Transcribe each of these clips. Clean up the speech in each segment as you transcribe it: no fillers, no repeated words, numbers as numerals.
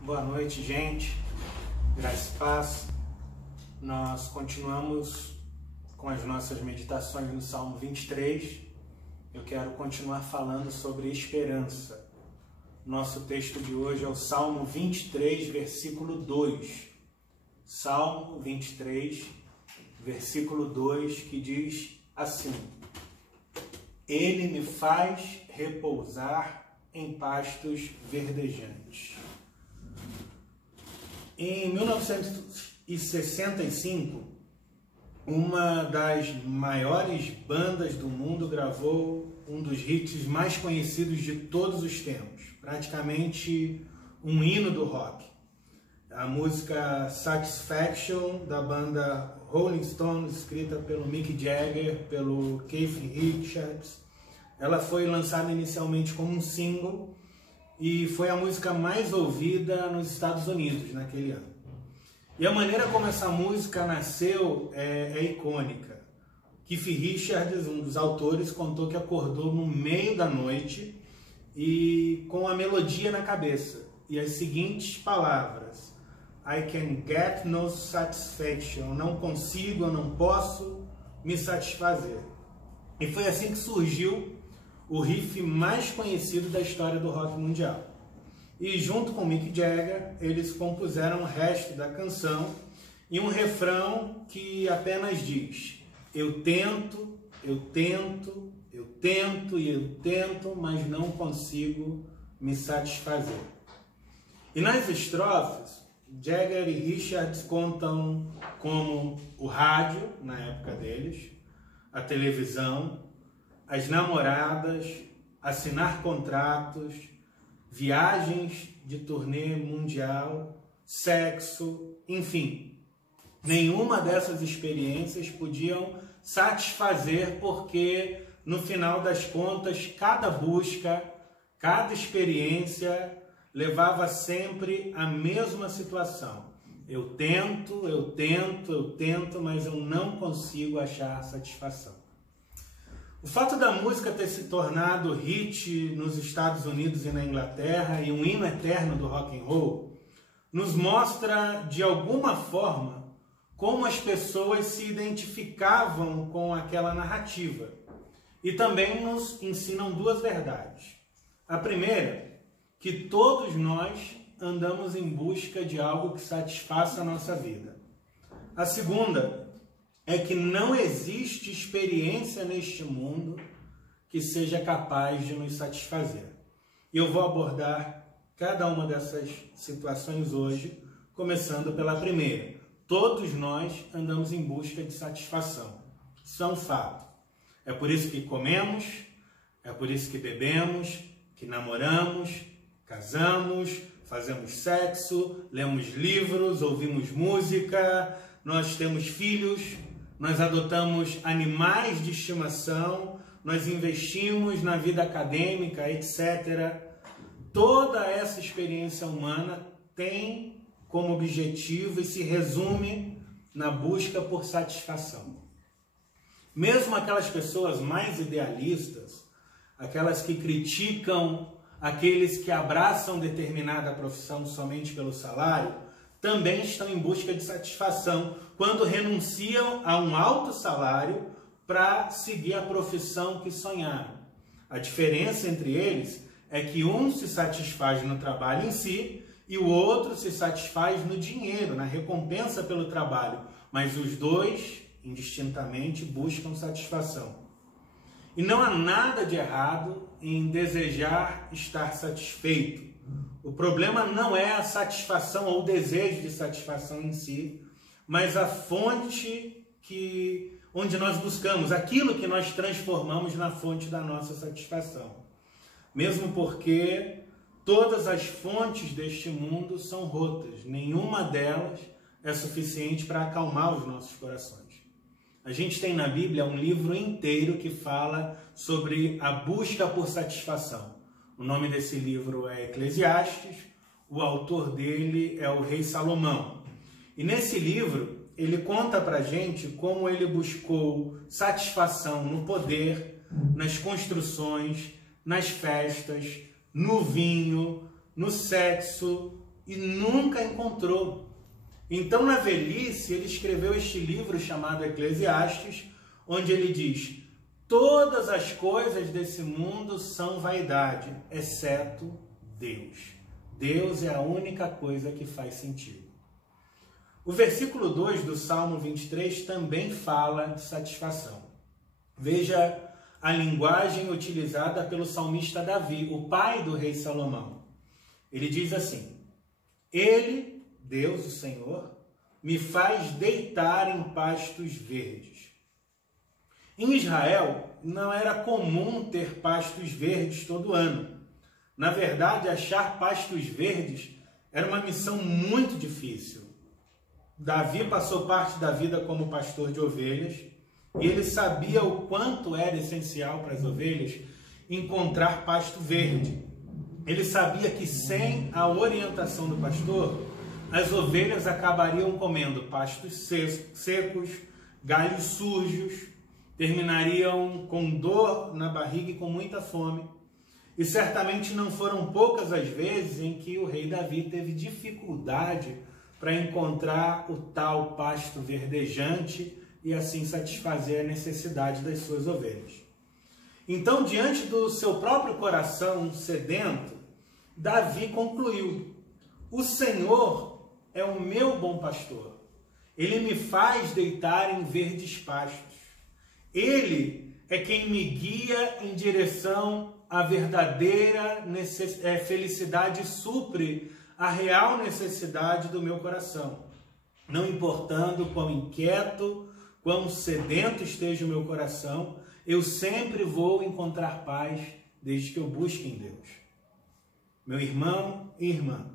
Boa noite, gente. Graça e paz. Nós continuamos com as nossas meditações no Salmo 23. Eu quero continuar falando sobre esperança. Nosso texto de hoje é o Salmo 23, versículo 2. Salmo 23, versículo 2, que diz assim: Ele me faz repousar em pastos verdejantes. Em 1965, uma das maiores bandas do mundo gravou um dos hits mais conhecidos de todos os tempos, praticamente um hino do rock. A música Satisfaction, da banda Rolling Stones, escrita pelo Mick Jagger, pelo Keith Richards. Ela foi lançada inicialmente como um single e foi a música mais ouvida nos Estados Unidos naquele ano. E a maneira como essa música nasceu é icônica. Keith Richards, um dos autores, contou que acordou no meio da noite e com a melodia na cabeça e as seguintes palavras: I can get no satisfaction. Eu não consigo, eu não posso me satisfazer. E foi assim que surgiu o riff mais conhecido da história do rock mundial. E junto com Mick Jagger, eles compuseram o resto da canção em um refrão que apenas diz: eu tento, eu tento, eu tento e eu tento, mas não consigo me satisfazer. E nas estrofes, Jagger e Richards contam como o rádio, na época deles, a televisão, as namoradas, assinar contratos, viagens de turnê mundial, sexo, enfim. Nenhuma dessas experiências podiam satisfazer porque, no final das contas, cada busca, cada experiência levava sempre à mesma situação. Eu tento, eu tento, eu tento, mas eu não consigo achar satisfação. O fato da música ter se tornado hit nos Estados Unidos e na Inglaterra e um hino eterno do rock and roll nos mostra, de alguma forma, como as pessoas se identificavam com aquela narrativa. E também nos ensinam duas verdades. A primeira, que todos nós andamos em busca de algo que satisfaça a nossa vida. A segunda é que não existe experiência neste mundo que seja capaz de nos satisfazer. E eu vou abordar cada uma dessas situações hoje, começando pela primeira. Todos nós andamos em busca de satisfação. Isso é um fato. É por isso que comemos, é por isso que bebemos, que namoramos, casamos, fazemos sexo, lemos livros, ouvimos música, nós temos filhos, nós adotamos animais de estimação, nós investimos na vida acadêmica, etc. Toda essa experiência humana tem como objetivo e se resume na busca por satisfação. Mesmo aquelas pessoas mais idealistas, aquelas que criticam aqueles que abraçam determinada profissão somente pelo salário, também estão em busca de satisfação quando renunciam a um alto salário para seguir a profissão que sonharam. A diferença entre eles é que um se satisfaz no trabalho em si e o outro se satisfaz no dinheiro, na recompensa pelo trabalho, mas os dois, indistintamente, buscam satisfação. E não há nada de errado em desejar estar satisfeito. O problema não é a satisfação ou o desejo de satisfação em si, mas a fonte onde nós buscamos, aquilo que nós transformamos na fonte da nossa satisfação. Mesmo porque todas as fontes deste mundo são rotas, nenhuma delas é suficiente para acalmar os nossos corações. A gente tem na Bíblia um livro inteiro que fala sobre a busca por satisfação. O nome desse livro é Eclesiastes, o autor dele é o rei Salomão. E nesse livro, ele conta pra gente como ele buscou satisfação no poder, nas construções, nas festas, no vinho, no sexo e nunca encontrou. Então, na velhice, ele escreveu este livro chamado Eclesiastes, onde ele diz: todas as coisas desse mundo são vaidade, exceto Deus. Deus é a única coisa que faz sentido. O versículo 2 do Salmo 23 também fala de satisfação. Veja a linguagem utilizada pelo salmista Davi, o pai do rei Salomão. Ele diz assim: Ele, Deus, o Senhor, me faz deitar em pastos verdes. Em Israel, não era comum ter pastos verdes todo ano. Na verdade, achar pastos verdes era uma missão muito difícil. Davi passou parte da vida como pastor de ovelhas e ele sabia o quanto era essencial para as ovelhas encontrar pasto verde. Ele sabia que sem a orientação do pastor, as ovelhas acabariam comendo pastos secos, galhos sujos, terminariam com dor na barriga e com muita fome. E certamente não foram poucas as vezes em que o rei Davi teve dificuldade para encontrar o tal pasto verdejante e assim satisfazer a necessidade das suas ovelhas. Então, diante do seu próprio coração sedento, Davi concluiu: o Senhor é o meu bom pastor. Ele me faz deitar em verdes pastos. Ele é quem me guia em direção à verdadeira felicidade e supre a real necessidade do meu coração. Não importando quão inquieto, quão sedento esteja o meu coração, eu sempre vou encontrar paz desde que eu busque em Deus. Meu irmão e irmã,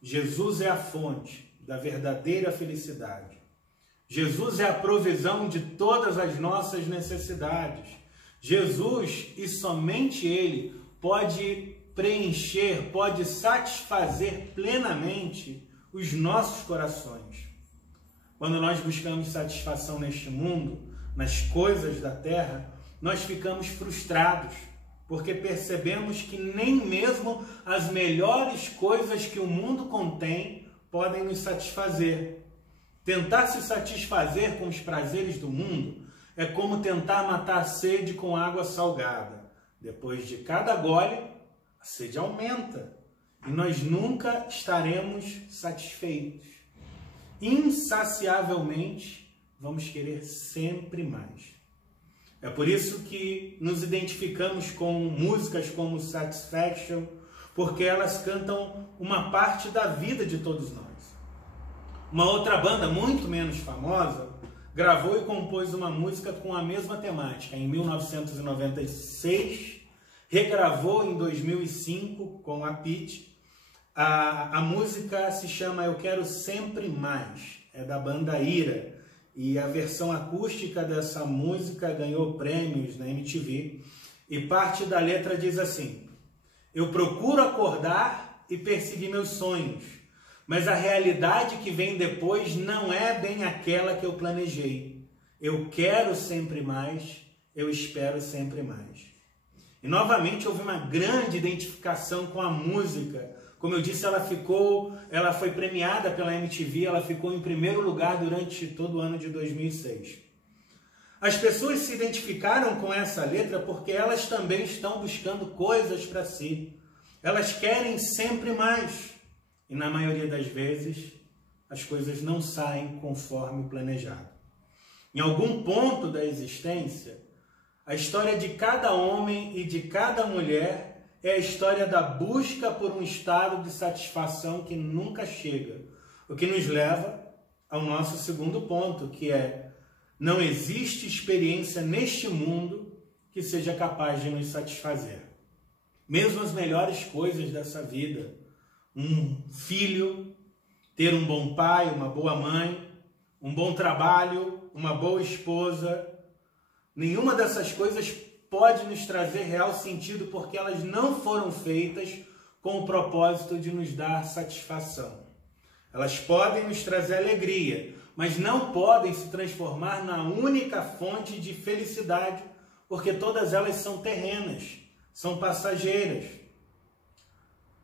Jesus é a fonte da verdadeira felicidade. Jesus é a provisão de todas as nossas necessidades. Jesus, e somente Ele, pode preencher, pode satisfazer plenamente os nossos corações. Quando nós buscamos satisfação neste mundo, nas coisas da terra, nós ficamos frustrados, porque percebemos que nem mesmo as melhores coisas que o mundo contém podem nos satisfazer. Tentar se satisfazer com os prazeres do mundo é como tentar matar a sede com água salgada. Depois de cada gole, a sede aumenta e nós nunca estaremos satisfeitos. Insaciavelmente, vamos querer sempre mais. É por isso que nos identificamos com músicas como Satisfaction, porque elas cantam uma parte da vida de todos nós. Uma outra banda, muito menos famosa, gravou e compôs uma música com a mesma temática. Em 1996, regravou em 2005 com a Pitty. A música se chama Eu Quero Sempre Mais, é da banda Ira. E a versão acústica dessa música ganhou prêmios na MTV. E parte da letra diz assim: eu procuro acordar e perseguir meus sonhos, mas a realidade que vem depois não é bem aquela que eu planejei. Eu quero sempre mais, eu espero sempre mais. E novamente houve uma grande identificação com a música. Como eu disse, ela foi premiada pela MTV, ela ficou em primeiro lugar durante todo o ano de 2006. As pessoas se identificaram com essa letra porque elas também estão buscando coisas para si. Elas querem sempre mais. E na maioria das vezes, as coisas não saem conforme planejado. Em algum ponto da existência, a história de cada homem e de cada mulher é a história da busca por um estado de satisfação que nunca chega. O que nos leva ao nosso segundo ponto, que é: não existe experiência neste mundo que seja capaz de nos satisfazer. Mesmo as melhores coisas dessa vida, um filho, ter um bom pai, uma boa mãe, um bom trabalho, uma boa esposa, nenhuma dessas coisas pode nos trazer real sentido porque elas não foram feitas com o propósito de nos dar satisfação. Elas podem nos trazer alegria, mas não podem se transformar na única fonte de felicidade, porque todas elas são terrenas, são passageiras.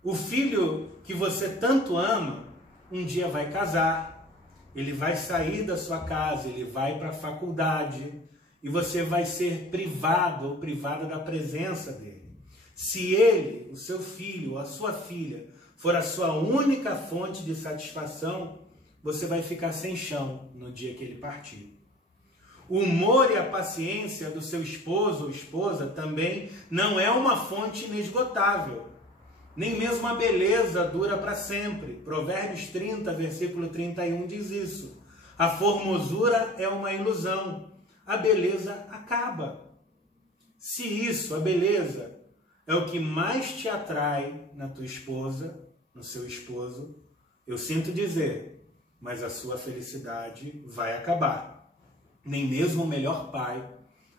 O filho que você tanto ama, um dia vai casar, ele vai sair da sua casa, ele vai para a faculdade e você vai ser privado ou privada da presença dele. Se ele, o seu filho ou a sua filha, for a sua única fonte de satisfação, você vai ficar sem chão no dia que ele partir. O humor e a paciência do seu esposo ou esposa também não é uma fonte inesgotável. Nem mesmo a beleza dura para sempre. Provérbios 30, versículo 31 diz isso. A formosura é uma ilusão. A beleza acaba. Se isso, a beleza, é o que mais te atrai na tua esposa, no seu esposo, eu sinto dizer, mas a sua felicidade vai acabar. Nem mesmo o melhor pai,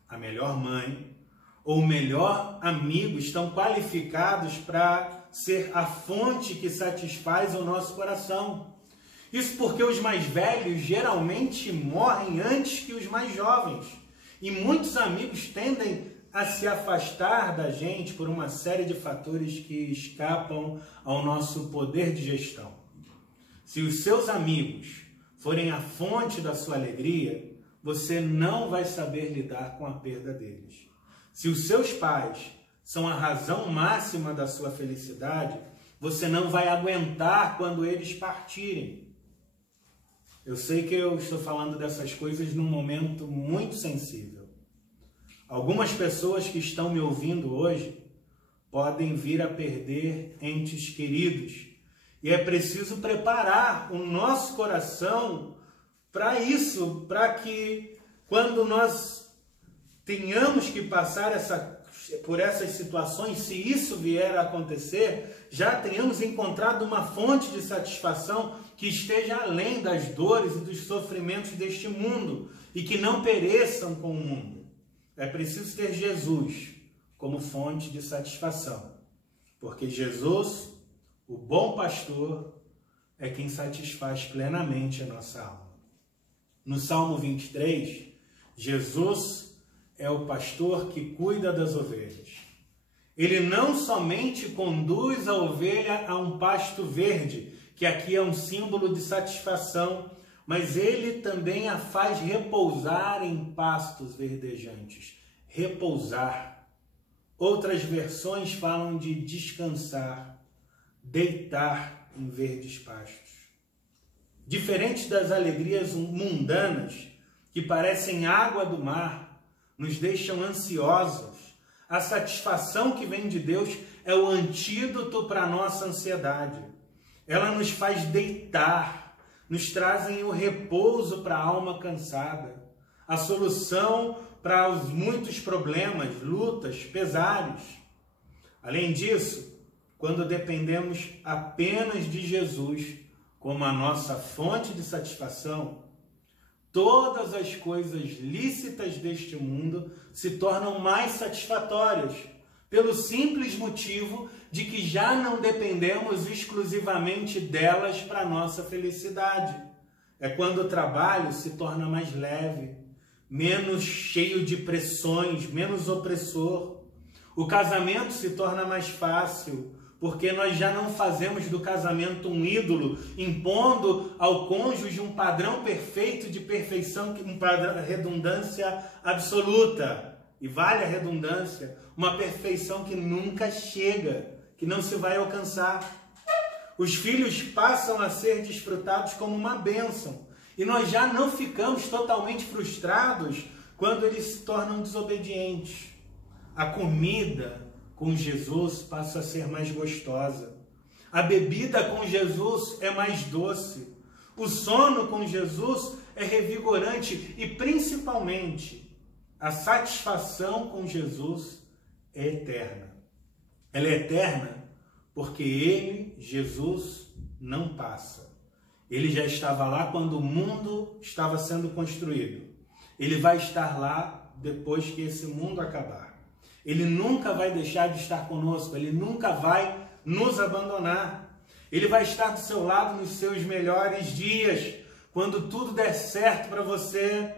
a melhor mãe ou o melhor amigo estão qualificados para ser a fonte que satisfaz o nosso coração. Isso porque os mais velhos geralmente morrem antes que os mais jovens. E muitos amigos tendem a se afastar da gente por uma série de fatores que escapam ao nosso poder de gestão. Se os seus amigos forem a fonte da sua alegria, você não vai saber lidar com a perda deles. Se os seus pais são a razão máxima da sua felicidade, você não vai aguentar quando eles partirem. Eu sei que eu estou falando dessas coisas num momento muito sensível. Algumas pessoas que estão me ouvindo hoje podem vir a perder entes queridos. E é preciso preparar o nosso coração para isso, para que quando nós tenhamos que passar por essas situações, se isso vier a acontecer, já tenhamos encontrado uma fonte de satisfação que esteja além das dores e dos sofrimentos deste mundo e que não pereçam com o mundo. É preciso ter Jesus como fonte de satisfação, porque Jesus, o bom pastor, é quem satisfaz plenamente a nossa alma. No Salmo 23, Jesus é o pastor que cuida das ovelhas. Ele não somente conduz a ovelha a um pasto verde, que aqui é um símbolo de satisfação, mas ele também a faz repousar em pastos verdejantes. Repousar. Outras versões falam de descansar, deitar em verdes pastos. Diferente das alegrias mundanas, que parecem água do mar, nos deixam ansiosos, a satisfação que vem de Deus é o antídoto para a nossa ansiedade. Ela nos faz deitar, nos trazem o repouso para a alma cansada, a solução para os muitos problemas, lutas, pesares. Além disso, quando dependemos apenas de Jesus como a nossa fonte de satisfação, todas as coisas lícitas deste mundo se tornam mais satisfatórias, pelo simples motivo de que já não dependemos exclusivamente delas para a nossa felicidade. É quando o trabalho se torna mais leve, menos cheio de pressões, menos opressor. O casamento se torna mais fácil, porque nós já não fazemos do casamento um ídolo, impondo ao cônjuge um padrão perfeito de perfeição, uma redundância absoluta. E vale a redundância, uma perfeição que nunca chega, que não se vai alcançar. Os filhos passam a ser desfrutados como uma bênção, e nós já não ficamos totalmente frustrados quando eles se tornam desobedientes. A comida com Jesus passa a ser mais gostosa. A bebida com Jesus é mais doce. O sono com Jesus é revigorante e, principalmente, a satisfação com Jesus é eterna. Ela é eterna porque Ele, Jesus, não passa. Ele já estava lá quando o mundo estava sendo construído. Ele vai estar lá depois que esse mundo acabar. Ele nunca vai deixar de estar conosco, Ele nunca vai nos abandonar. Ele vai estar do seu lado nos seus melhores dias, quando tudo der certo para você,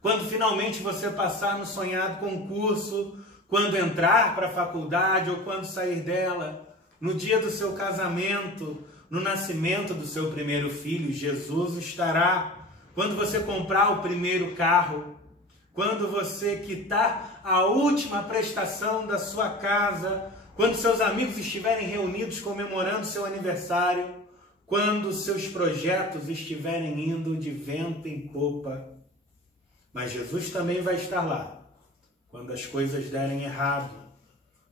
quando finalmente você passar no sonhado concurso, quando entrar para a faculdade ou quando sair dela, no dia do seu casamento, no nascimento do seu primeiro filho. Jesus estará quando você comprar o primeiro carro, quando você quitar a última prestação da sua casa, quando seus amigos estiverem reunidos comemorando seu aniversário, quando seus projetos estiverem indo de vento em popa. Mas Jesus também vai estar lá quando as coisas derem errado,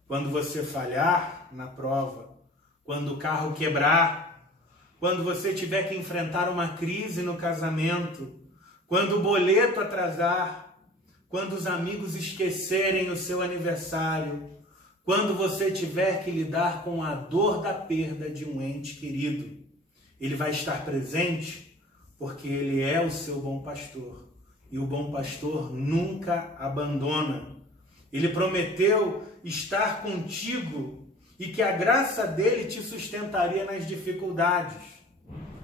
quando você falhar na prova, quando o carro quebrar, quando você tiver que enfrentar uma crise no casamento, quando o boleto atrasar, quando os amigos esquecerem o seu aniversário, quando você tiver que lidar com a dor da perda de um ente querido. Ele vai estar presente porque Ele é o seu bom pastor. E o bom pastor nunca abandona. Ele prometeu estar contigo e que a graça dele te sustentaria nas dificuldades.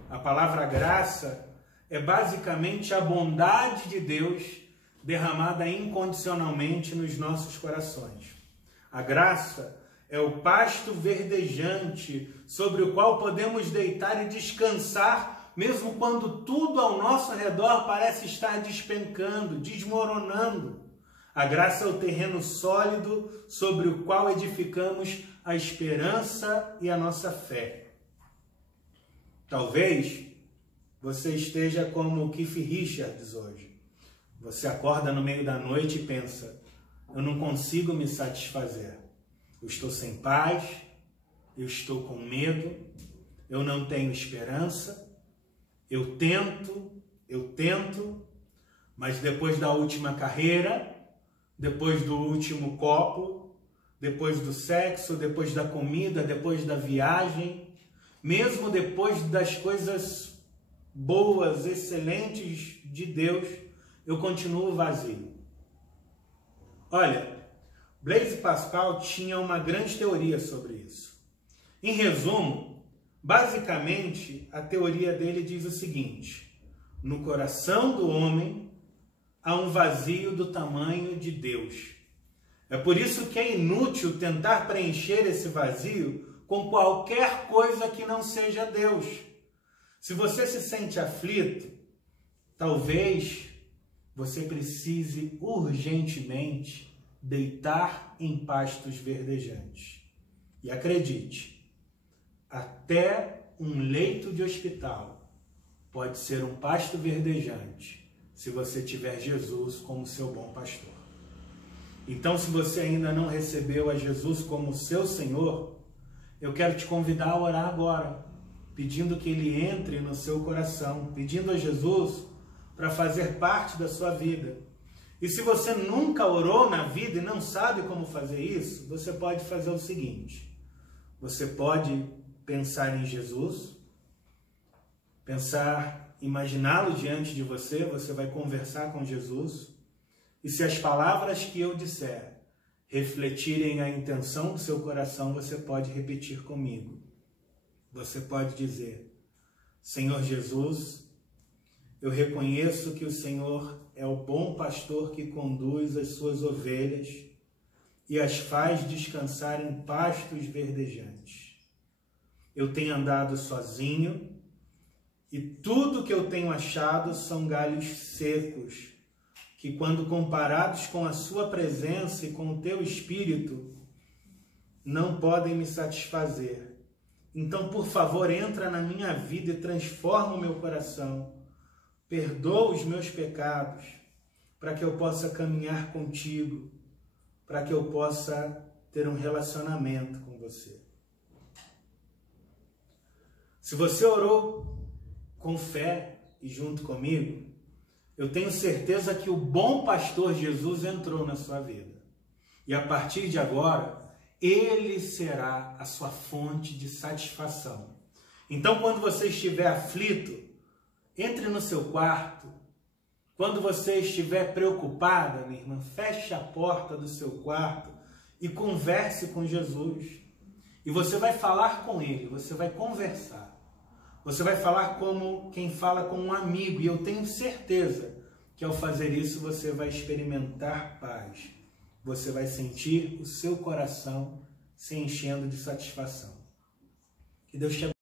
A palavra graça é basicamente a bondade de Deus derramada incondicionalmente nos nossos corações. A graça é o pasto verdejante sobre o qual podemos deitar e descansar, mesmo quando tudo ao nosso redor parece estar despencando, desmoronando. A graça é o terreno sólido sobre o qual edificamos a esperança e a nossa fé. Talvez você esteja como o Keith Richards hoje. Você acorda no meio da noite e pensa: eu não consigo me satisfazer. Eu estou sem paz, eu estou com medo, eu não tenho esperança, eu tento, mas depois da última carreira, depois do último copo, depois do sexo, depois da comida, depois da viagem, mesmo depois das coisas boas, excelentes de Deus, eu continuo vazio. Olha, Blaise Pascal tinha uma grande teoria sobre isso. Em resumo, basicamente, a teoria dele diz o seguinte: no coração do homem há um vazio do tamanho de Deus. É por isso que é inútil tentar preencher esse vazio com qualquer coisa que não seja Deus. Se você se sente aflito, talvez você precise urgentemente deitar em pastos verdejantes. E acredite, até um leito de hospital pode ser um pasto verdejante se você tiver Jesus como seu bom pastor. Então, se você ainda não recebeu a Jesus como seu Senhor, eu quero te convidar a orar agora, pedindo que Ele entre no seu coração, pedindo a Jesus para fazer parte da sua vida. E se você nunca orou na vida e não sabe como fazer isso, você pode fazer o seguinte: você pode pensar em Jesus, imaginá-lo diante de você, você vai conversar com Jesus, e se as palavras que eu disser refletirem a intenção do seu coração, você pode repetir comigo. Você pode dizer: Senhor Jesus, eu reconheço que o Senhor é o bom pastor que conduz as suas ovelhas e as faz descansar em pastos verdejantes. Eu tenho andado sozinho e tudo que eu tenho achado são galhos secos, que quando comparados com a sua presença e com o teu Espírito, não podem me satisfazer. Então, por favor, entra na minha vida e transforma o meu coração. Perdoa os meus pecados, para que eu possa caminhar contigo, para que eu possa ter um relacionamento com você. Se você orou com fé e junto comigo, eu tenho certeza que o bom pastor Jesus entrou na sua vida. E a partir de agora, Ele será a sua fonte de satisfação. Então, quando você estiver aflito, entre no seu quarto. Quando você estiver preocupada, minha irmã, feche a porta do seu quarto e converse com Jesus. E você vai falar com Ele, você vai conversar. Você vai falar como quem fala com um amigo. E eu tenho certeza que ao fazer isso você vai experimentar paz. Você vai sentir o seu coração se enchendo de satisfação. Que Deus te abençoe.